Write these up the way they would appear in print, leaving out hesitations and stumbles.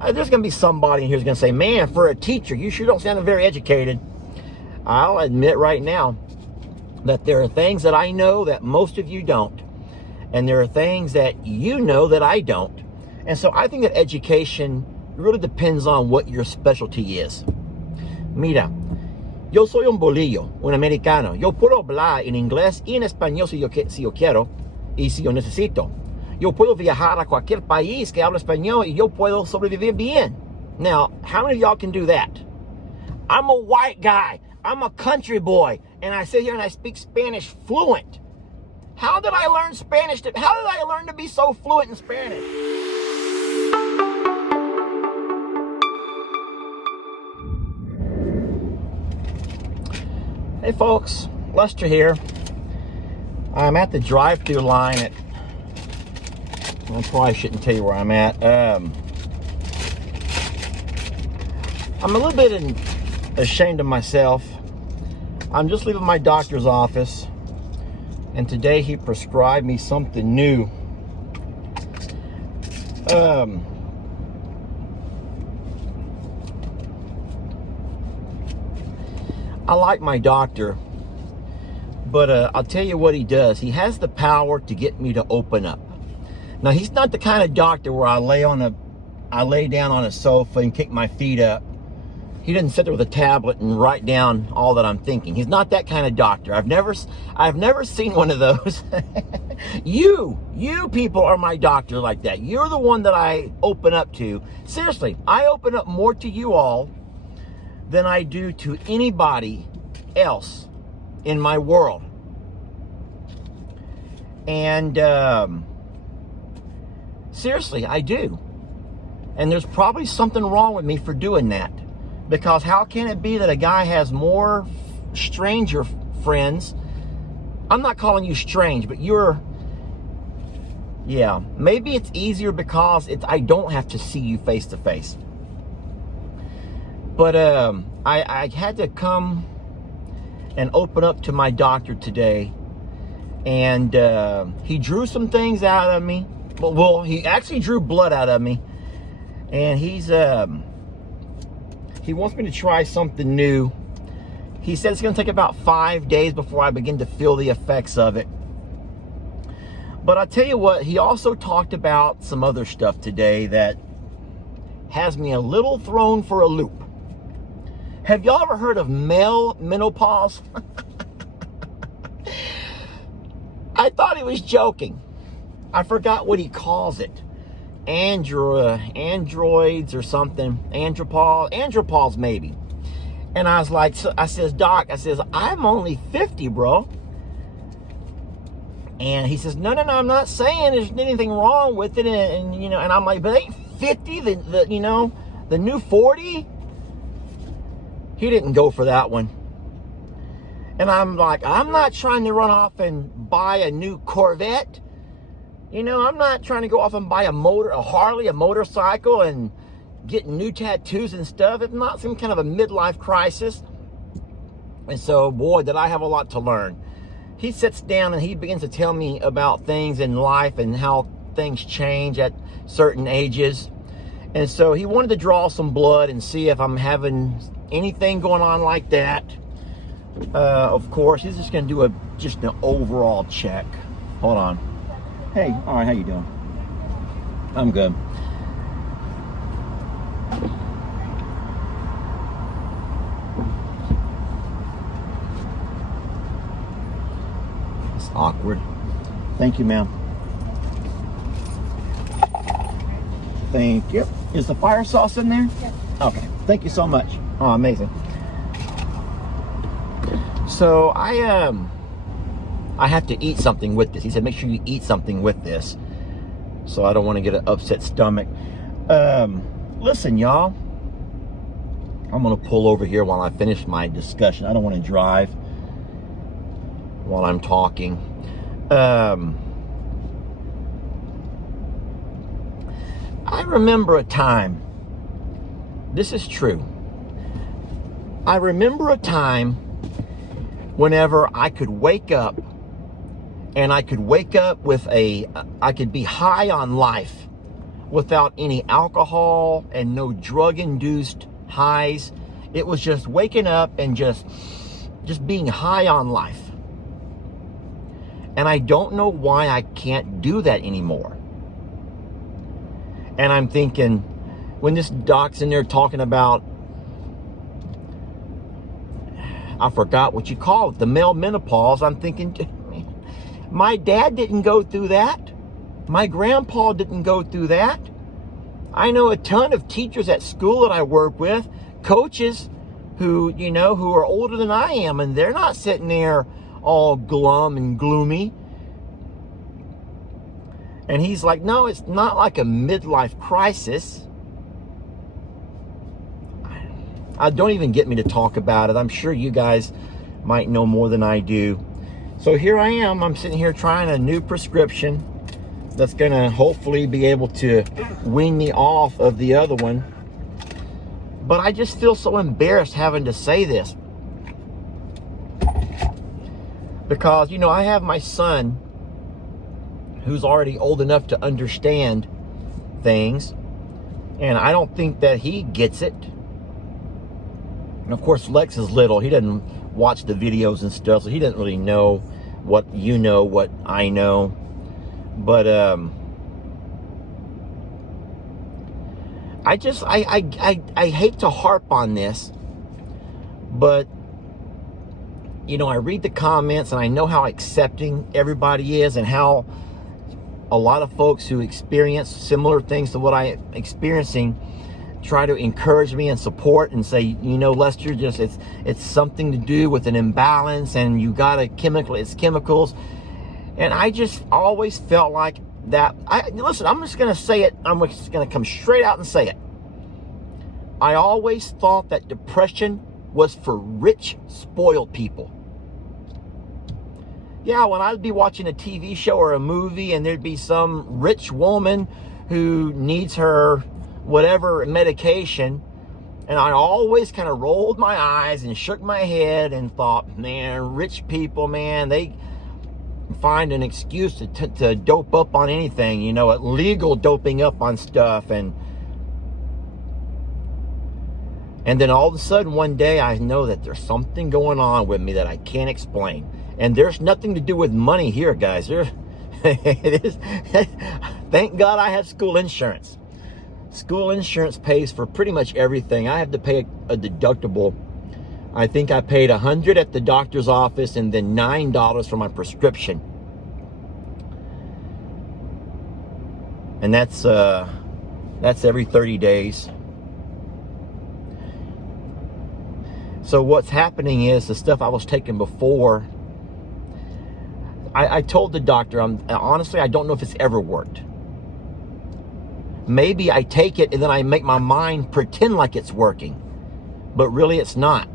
There's going to be somebody in here who's going to say, man, for a teacher, you sure don't sound very educated. I'll admit right now that there are things that I know that most of you don't. And there are things that you know that I don't. And so I think that education really depends on what your specialty is. Mira, yo soy un bolillo, un americano. Yo puedo hablar en inglés y en español si yo quiero y si yo necesito. Yo puedo viajar a cualquier país que habla español y yo puedo sobrevivir bien. Now, how many of y'all can do that? I'm a white guy. I'm a country boy. And I sit here and I speak Spanish fluent. How did I learn Spanish? How did I learn to be so fluent in Spanish? Hey folks, Lester here. I'm at the drive-thru line at, I probably shouldn't tell you where I'm at. I'm a little bit ashamed of myself. I'm just leaving my doctor's office, and today he prescribed me something new. I like my doctor, but I'll tell you what he does. He has the power to get me to open up. Now, he's not the kind of doctor where I lay down on a sofa and kick my feet up. He doesn't sit there with a tablet and write down all that I'm thinking. He's not that kind of doctor. I've never seen one of those. You people are my doctor like that. You're the one that I open up to. Seriously, I open up more to you all than I do to anybody else in my world. And seriously, I do. And there's probably something wrong with me for doing that. Because how can it be that a guy has more stranger friends? I'm not calling you strange, but yeah, maybe it's easier because I don't have to see you face to face. But I had to come and open up to my doctor today, and he drew some things out of me. Well, he actually drew blood out of me, and he wants me to try something new. He said it's going to take about 5 days before I begin to feel the effects of it. But I'll tell you what, he also talked about some other stuff today that has me a little thrown for a loop. Have y'all ever heard of male menopause? I thought he was joking. I forgot what he calls it. Androids or something. Andropause maybe. And I was like, I says, Doc, I'm only 50, bro. And he says, no, I'm not saying there's anything wrong with it. And you know, and I'm like, but ain't 50 the new 40? He didn't go for that one. And I'm like, I'm not trying to run off and buy a new Corvette. You know, I'm not trying to go off and buy a Harley, a motorcycle, and get new tattoos and stuff. It's not some kind of a midlife crisis. And so, boy, did I have a lot to learn. He sits down and he begins to tell me about things in life and how things change at certain ages. And so he wanted to draw some blood and see if I'm having anything going on like that. Of course, he's just going to do just an overall check. Hold on. Hey, all right, how you doing? I'm good. It's awkward. Thank you, ma'am. Thank you. Is the fire sauce in there? Yes. Okay, thank you so much. Oh, amazing. So I have to eat something with this. He said, make sure you eat something with this. So I don't want to get an upset stomach. Listen, y'all. I'm going to pull over here while I finish my discussion. I don't want to drive while I'm talking. I remember a time. This is true. I remember a time whenever I could wake up and I could wake up with I could be high on life. without any alcohol and no drug-induced highs. It was just waking up and just being high on life. And I don't know why I can't do that anymore. And I'm thinking, when this doc's in there talking about, I forgot what you call it, the male menopause, I'm thinking, man, my dad didn't go through that. My grandpa didn't go through that. I know a ton of teachers at school that I work with, coaches who, you know, who are older than I am, and they're not sitting there all glum and gloomy. And he's like, no, it's not like a midlife crisis. Don't even get me to talk about it. I'm sure you guys might know more than I do. So here I am. I'm sitting here trying a new prescription that's going to hopefully be able to wean me off of the other one. But I just feel so embarrassed having to say this. Because, you know, I have my son who's already old enough to understand things. And I don't think that he gets it. And of course, Lex is little. He doesn't watch the videos and stuff, so he doesn't really know what you know, what I know. But I hate to harp on this, but you know, I read the comments and I know how accepting everybody is, and how a lot of folks who experience similar things to what I'm experiencing try to encourage me and support and say, you know, Lester, just it's something to do with an imbalance, and you got it's chemicals. And I just always felt like that. Listen, I'm just going to say it. I'm just going to come straight out and say it. I always thought that depression was for rich, spoiled people. Yeah, when I'd be watching a TV show or a movie and there'd be some rich woman who needs her whatever medication, and I always kind of rolled my eyes and shook my head and thought, man, rich people, man, they find an excuse to dope up on anything, you know, illegal doping up on stuff. And then all of a sudden one day I know that there's something going on with me that I can't explain. And there's nothing to do with money here, guys. It is. Thank God I have school insurance. School insurance pays for pretty much everything. I have to pay a deductible. I think I paid $100 at the doctor's office, and then $9 for my prescription. And that's every 30 days. So what's happening is the stuff I was taking before, I told the doctor, honestly, I don't know if it's ever worked. Maybe I take it and then I make my mind pretend like it's working, but really it's not.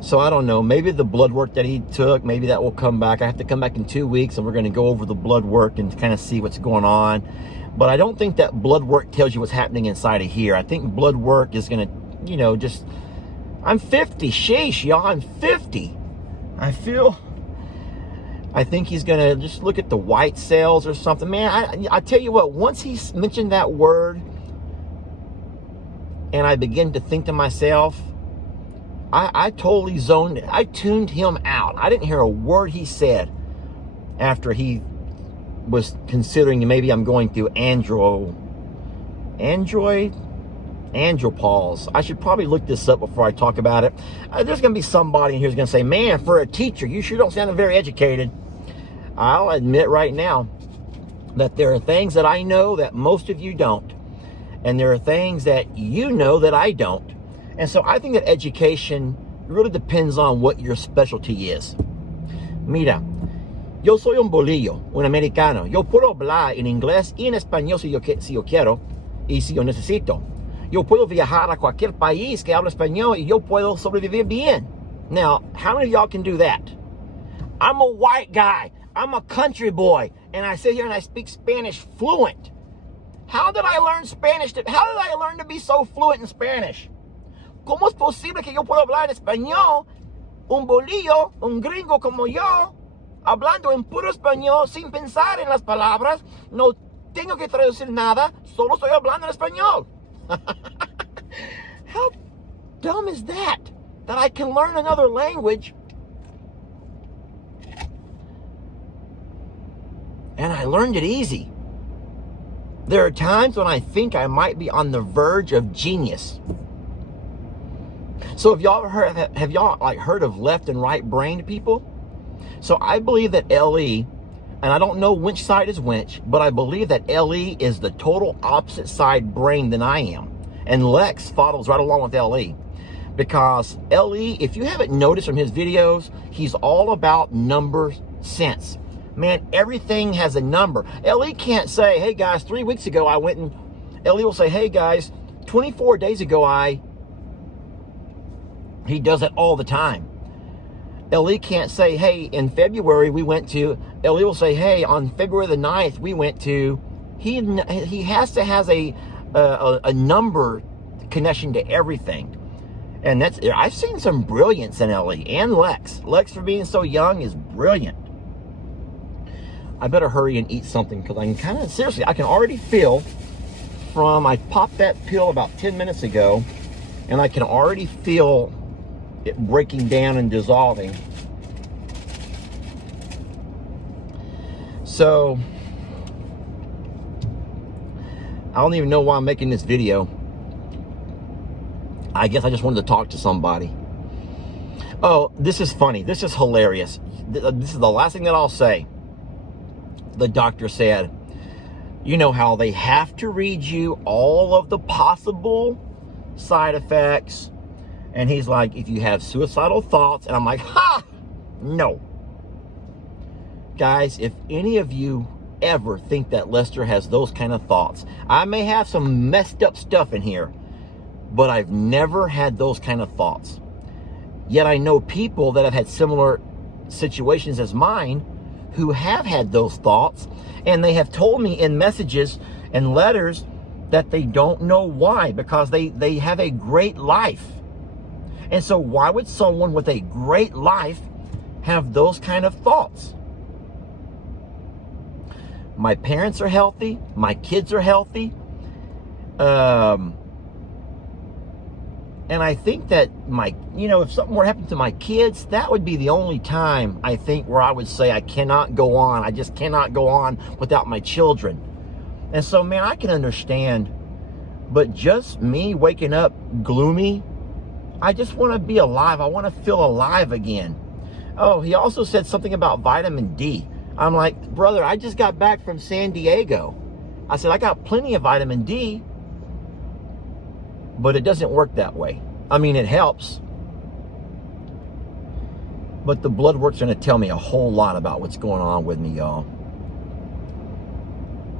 So I don't know, maybe the blood work that he took, maybe that will come back. I have to come back in 2 weeks and we're going to go over the blood work and kind of see what's going on. But I don't think that blood work tells you what's happening inside of here. I think blood work is going to, you know, just, I'm 50, sheesh, y'all, I'm 50. I think he's going to just look at the white cells or something. Man, I tell you what, once he mentioned that word and I began to think to myself, I totally zoned it. I tuned him out. I didn't hear a word he said after he was considering maybe I'm going through andropause. I should probably look this up before I talk about it. There's going to be somebody in here who's going to say, man, for a teacher, you sure don't sound very educated. I'll admit right now that there are things that I know that most of you don't. And there are things that you know that I don't. And so I think that education really depends on what your specialty is. Mira, yo soy un bolillo, un americano. Yo puedo hablar en inglés y en español si yo quiero y si yo necesito. Yo puedo viajar a cualquier país que habla español y yo puedo sobrevivir bien. Now, how many of y'all can do that? I'm a white guy. I'm a country boy. And I sit here and I speak Spanish fluent. How did I learn Spanish? How did I learn to be so fluent in Spanish? ¿Cómo es posible que yo pueda hablar español? Un bolillo, un gringo como yo, hablando en puro español sin pensar en las palabras. No tengo que traducir nada, solo estoy hablando en español. How dumb is that? That I can learn another language and I learned it easy. There are times when I think I might be on the verge of genius. So have y'all heard of left and right brained people? So I believe that LE, and I don't know which side is which, but I believe that LE is the total opposite side brain than I am. And Lex follows right along with LE. Because LE, if you haven't noticed from his videos, he's all about number sense. Man, everything has a number. LE can't say, hey guys, 3 weeks ago I went and... LE will say, hey guys, 24 days ago He does it all the time. LE can't say, hey, in February we went to... LE will say, hey, on February the 9th we went to... He has to has a number connection to everything. And that's... I've seen some brilliance in LE and Lex. Lex, for being so young, is brilliant. I better hurry and eat something because I can kind of... Seriously, I can already feel from... I popped that pill about 10 minutes ago, and I can already feel it breaking down and dissolving. So I don't even know why I'm making this video. I guess I just wanted to talk to somebody. Oh, this is funny. This is hilarious. This is the last thing that I'll say. The doctor said, you know how they have to read you all of the possible side effects. And he's like, if you have suicidal thoughts. And I'm like, ha, no. Guys, if any of you ever think that Lester has those kind of thoughts, I may have some messed up stuff in here, but I've never had those kind of thoughts. Yet I know people that have had similar situations as mine who have had those thoughts, and they have told me in messages and letters that they don't know why, because they have a great life. And so why would someone with a great life have those kind of thoughts? My parents are healthy, my kids are healthy, and I think that if something were to happen to my kids, that would be the only time, I think, where I would say I cannot go on. I just cannot go on without my children. And so, man, I can understand. But just me waking up gloomy, I just want to be alive. I want to feel alive again. Oh, he also said something about vitamin D. I'm like, brother, I just got back from San Diego. I said, I got plenty of vitamin D. But it doesn't work that way. I mean, it helps. But the blood work's going to tell me a whole lot about what's going on with me, y'all.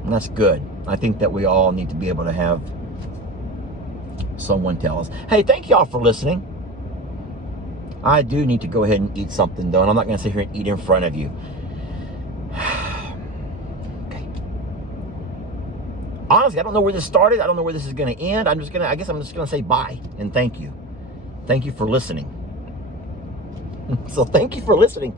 And that's good. I think that we all need to be able to have someone tell us. Hey, thank y'all for listening. I do need to go ahead and eat something, though. And I'm not going to sit here and eat in front of you. Honestly, I don't know where this started. I don't know where this is going to end. I guess I'm just going to say bye and thank you. Thank you for listening. So thank you for listening.